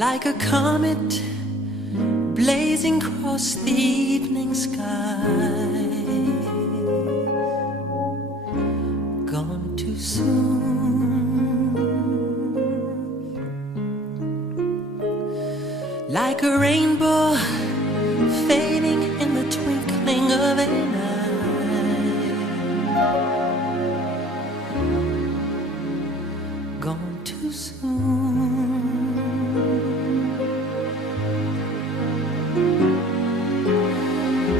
like a comet blazing across the evening sky. Gone too soon, like a rainbow fading in the twinkling of an eye. Gone too soon.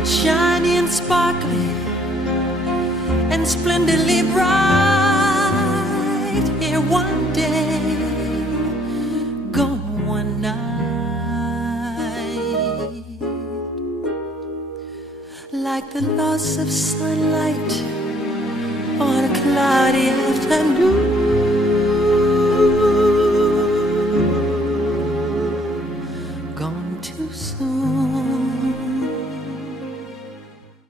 Shiny and sparkly and splendidly bright, here one day, gone one night. Like the loss of sunlight on a cloudy afternoon.